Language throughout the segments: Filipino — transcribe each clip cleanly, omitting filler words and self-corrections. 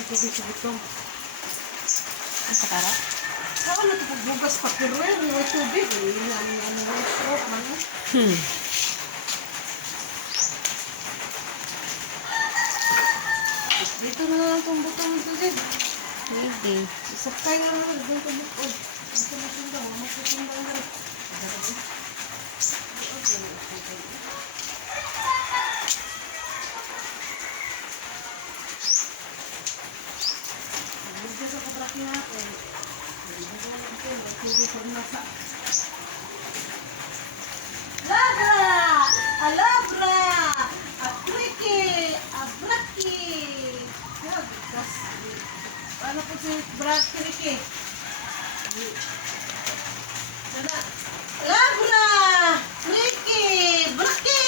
ng tubig sa butong. Ang sakara? Saan na ito bugas pa pero may tubig. Ano, stroke man. Dito na lang itong butong ng tubig. Maybe. Isakay na lang dito itong butong. Ito na sundang. Masasundang na rin. Dito sa katraki natin. Labra! Alabra! Apliki! Abraki! Ano po si Braki? Labra! Apliki! Braki!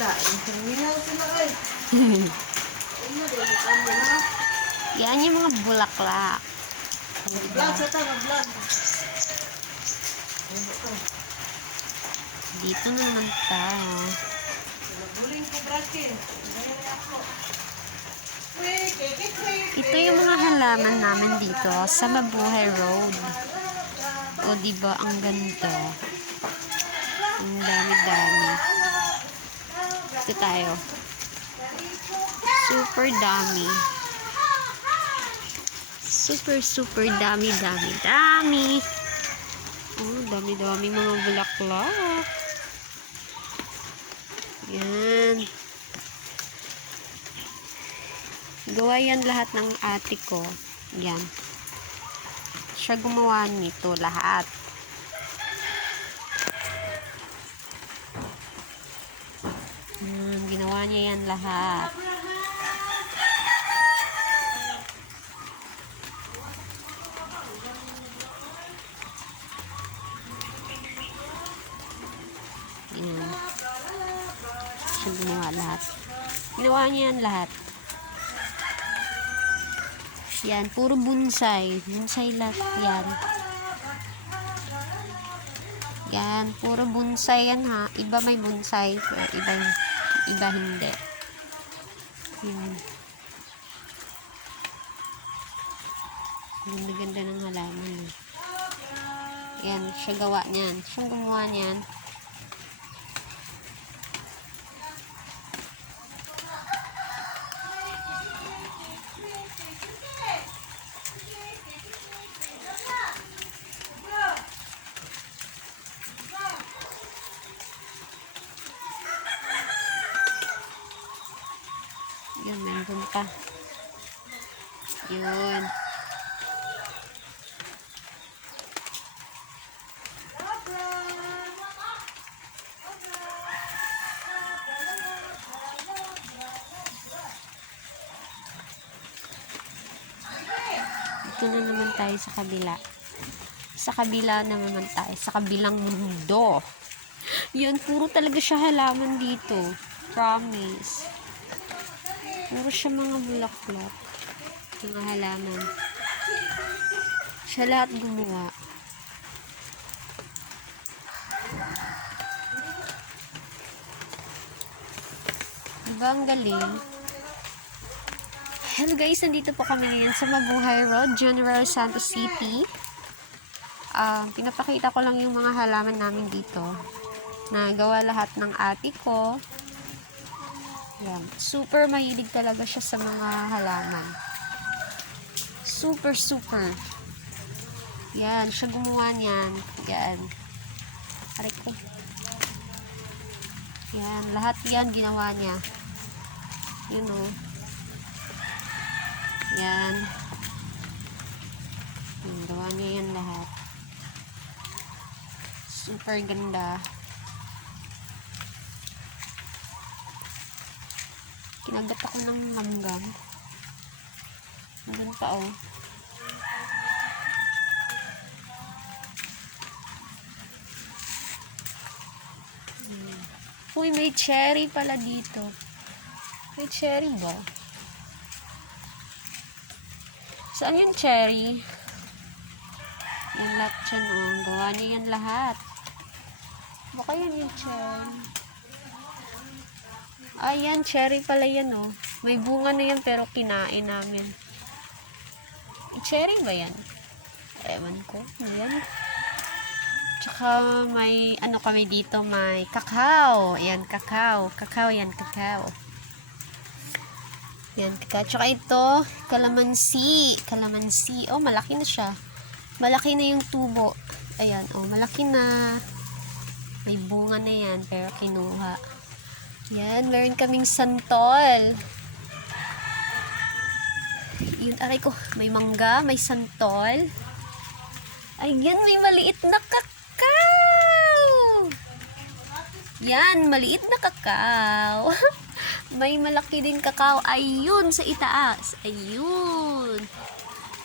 Kain sa minyaw sila ay. Yan yung mga bulaklak. Vlog sa taga vlog. Dito na naman tayo. Buling ko Braki. Ito yung mga halaman namin dito sa Mabuhay Road. O diba ang ganda. Ang dami-dami. Ito tayo. Super dami. Super dami. Oh, dami-dami mga bulaklak. Yan. Gawa yan lahat ng ate ko. Yan. Siya gumawa nito lahat. Ginawa niya yan lahat. Yan. Siya gumawa lahat. Ginawa niya yan lahat. Yan, puro bonsai. Bonsai lahat yan. Yan, puro bonsai yan ha. Iba may bonsai, pero iba hindi. Yan. Ganda-ganda ng halaman. Yan, siya gawa niyan. Siya gumawa niyan. Yun, nandun pa. Yun. Ito na naman tayo sa kabila. Sa kabila naman tayo. Sa kabilang mundo. Yun, puro talaga siya halaman dito. Promise. Puro siya mga bulaklak. Mga halaman. Siya lahat gumawa. Diba ang galing? Hello guys, nandito po kami ngayon sa Mabuhay Road, General Santos City. Pinapakita ko lang yung mga halaman namin dito. Nagawa lahat ng ate ko. Yan. Super mahilig talaga siya sa mga halaman. Super. Yan. Siya gumawa niyan. Yan. Aray ko. Yan. Lahat yan ginawa niya. Yun o. Yan. Gawa niya yan lahat. Super ganda. Kinagat ako ng langgam. Nandun pa oh. Uy, may cherry pala dito. May cherry ba? Saan yung cherry? Yung lahat dyan oh. Gawa niya yan lahat. Baka yan yung cherry. Ayan, cherry pala yan oh. May bunga na yan pero kinain namin. Cherry ba yan? Ewan ko. Ayan. Tsaka may ano kami dito, may kakao. Ayan, kakao. Kakao yan, kakao. Ayan, kakao. Tsaka ito, kalamansi. Kalamansi. Oh, malaki na siya. Malaki na yung tubo. Ayan, oh, malaki na. May bunga na yan, pero kinuha. Yan, meron kaming santol. Yun, aray ko, may mangga, may santol. Ayan, may maliit na kakao. Yan, maliit na kakao. May malaki din kakao. Ayun, sa itaas. Ayun.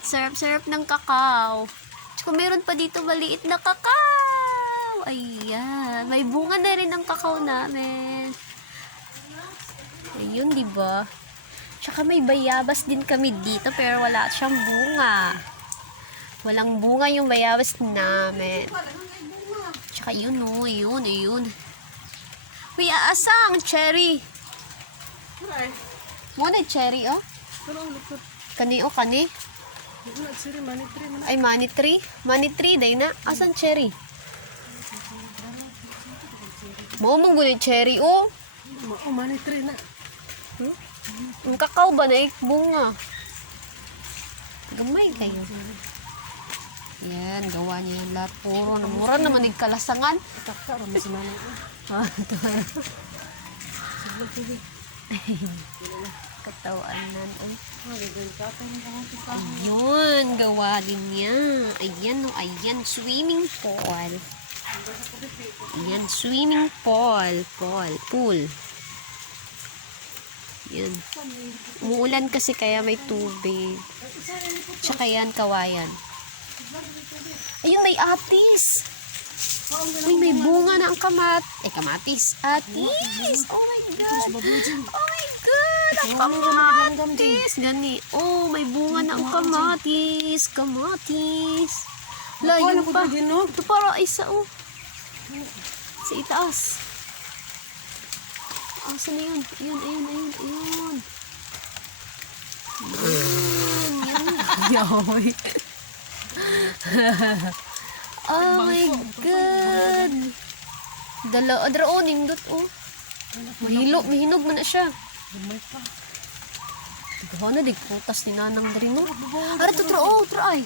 Sarap-sarap ng kakao. Tsaka meron pa dito maliit na kakao. Ayan. May bunga na rin ang kakao namin. Ayun, diba? Tsaka may bayabas din kami dito pero wala siyang bunga. Walang bunga yung bayabas namin. Tsaka yun, oh. Yun. May aasang cherry. Ay, Muna cherry, oh. pero ang lukot. Kani, oh, kani. Wala, siri, manitri man. Ay, money tree. Money tree, day na. Asan cherry? Mong guni cherry, oh. Oh, manitri na. Ang kakao ba na bunga? Gamay kayo. Yan, gawa niya yan lahat. Puro na mura naman yung kalasangan. Taka, ramas na lang. Ah, ito. Katawaanan. Ay. Ayun, gawa din niya. Ayan, oh, ayan. Swimming pool. Ayan, swimming pool. Pool. Yan. Umuulan kasi kaya may tubig. Tsaka yan, kawayan. Ayun, may atis. Uy, may bunga na ang kamatis. Atis! Oh my God! Oh my God! Ang kamatis! Gani. Oh, may bunga na ang kamatis. La, yun pa. Ito para isa, oh. Sa itaas. Saan na yun? Ayun. Yoy. Oh my God. Nindot, oh. Mahinog mo na siya. Tigaw na, digputas ni nanang dari, no? Ara, try.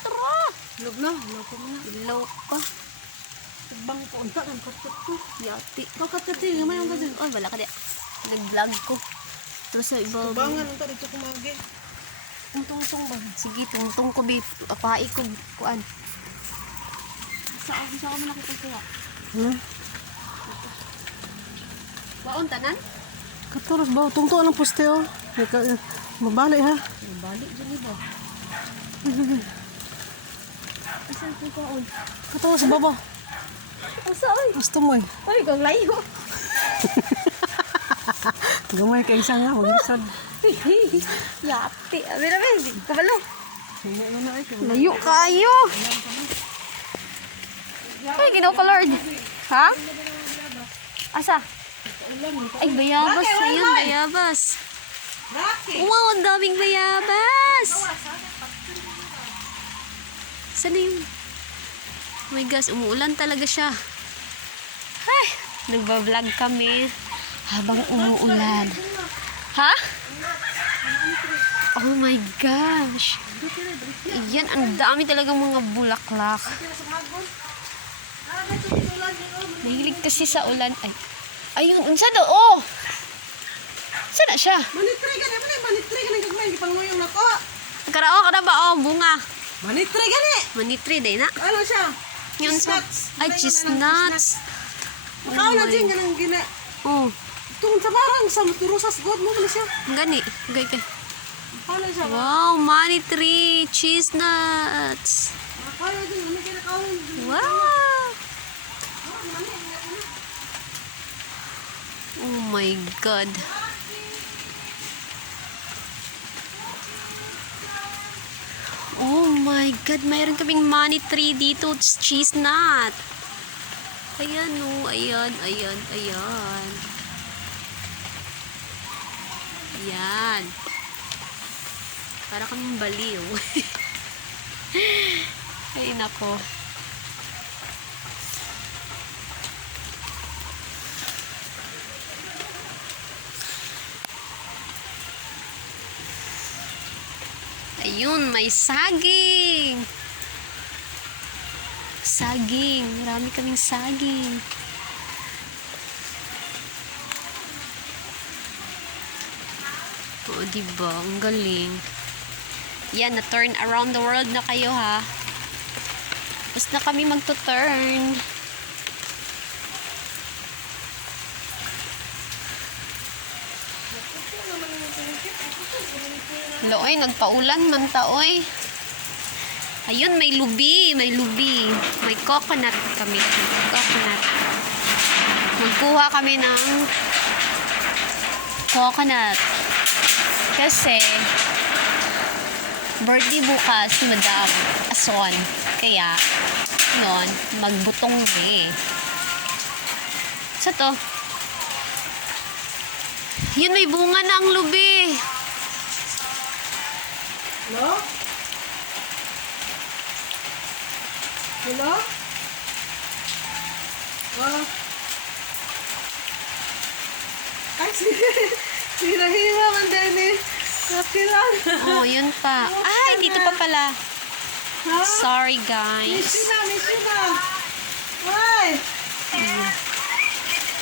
Tara. Log na, log ko muna. Ilaw pa. Bang ko, unta ng katot ko. Yati. Kakatati, gamay ang kasi. Oh, wala ka di. Nag-vlog ko. Tapos sa iba. Bangan, unta dito kumagi. Tungtong ba? Sige, tungtong ko, babe. Apahay ko, kuan. Saan ko mo nakita kaya? Waon, tanan? Katuros ba? Tungto ang poste, oh. Mabalik, ha? Balik dyan ba? Asan ko kaon? Katuros ba ba? Asa, oy? Gusto mo, eh. Oy, kang layo. Gamay ka isa nga, mag-isad. Yati. Abira, di ko balo. Sino na ay, Layo kayo. Ay, ginaw ka, Lord. Ha? Asa? Ay, bayabas. Ayun, bayabas. Wow, ang daming bayabas. Saan na yun? Oh my gosh, umuulan talaga siya. Ay, nagbablog kami habang umuulan. Ha? Oh my gosh. Yan, ang dami talagang mga bulaklak. Mahilig kasi sa ulan. Ay, ayun, unsa daw, oh! Saan na siya? Manitri ka na, manitri ka na, gagmay, ipangoyong na ko. Karao ka na ba, oh, bunga. Manitri ka na! Manitri, day na. Ano siya? Yun sa, Chestnuts. ay, chestnuts. Makaw na dyan, ganang gina. Oh, Itong sa barang, sa maturusas, God mo na siya. gani. Gay kay. Makaw na siya. Wow, money tree, chestnuts. Makaw na dyan, ano kinakawin? Wow. Oh my God. Oh my God, mayroon kaming money tree dito, chestnut. Ayan, oh, ayan. Yan. Para kaming baliw. Ay, nako. Ayun, may saging. Saging. Marami kaming saging. Oo, diba? Ang galing. Yan, na-turn around the world na kayo, ha? Tapos na kami magto-turn. Looy, nagpaulan man ta, oy. Ayun, may lubi. May lubi. May coconut kami. Coconut. Magkuha kami ng coconut. Kasi, birthday bukas si Madam Ason. Kaya, yun, magbutong eh. Sa to? Yun, may bunga na ang lubi. Hello? Hello? Ay, hira-hira man din eh. Okay lang. Oh, yun pa. Ay, dito pa pala. Ha? Sorry, Miss guys. you na. Ay!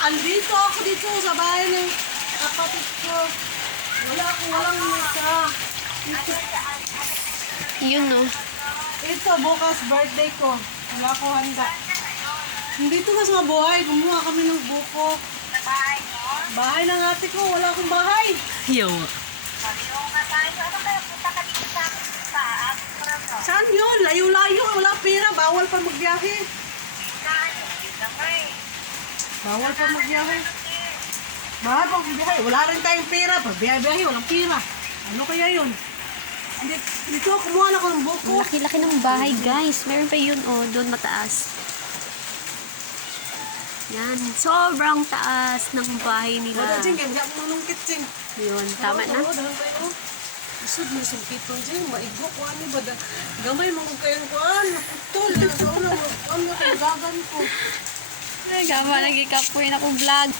Andito ako dito sa bahay ng kapatid ko. Walang misa. Yun, no. Ito, bukas birthday ko. Wala ko handa. Dito na sa buhay, gumawa kami ng buko. Bahay ng ate ko, wala akong bahay. Yawa. Saan yun? Layo-layo, wala pera, bawal pa magbiyahe. Bawal pa magbiyahe. Bawal pa magbiyahe, wala rin tayong pera. Pag biyahe, walang pera. Ano kaya yun? Dito, kumuha na ako ng buko. Laki-laki ng bahay, guys. Meron pa yun, oh. Doon mataas. Yan. Sobrang taas ng bahay nila. Wala dyan, ganyan mo nung kitchen. Yun. Tama na. Isod mo sa kitchen dyan, maigo ko ano ba? Gamay mo kung kayang kuhan. Naputol, nasa ulang, ano yung gagan ko. Ay, gama. Nagikapoy na akong vlog.